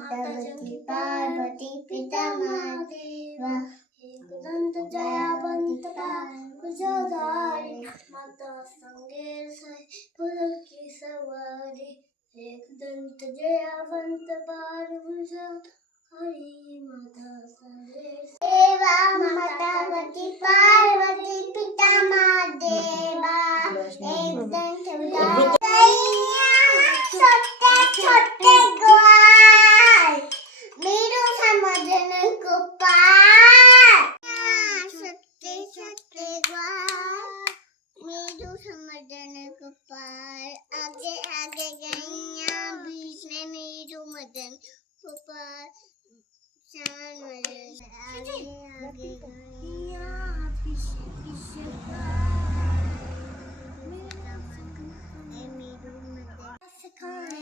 माताजनकी पार्वती पिता महादेवा एकदंत जयावंत भुजधारी माता संगे फूल की सवारी एकदंत जयावंत भुजधारी माता संगे देवा मातावती पार्वती पिता महादेवा एकदंत छोटे छोटे ग्वाल मेरू समझने को पार छोटे छोटे ग्वाल मेरू समझने को पार आगे आगे गैया बीच में मेरू मदन को पार चांद मदन आगे आगे गैया पीछे पीछे पार मेरू मदन सिखाए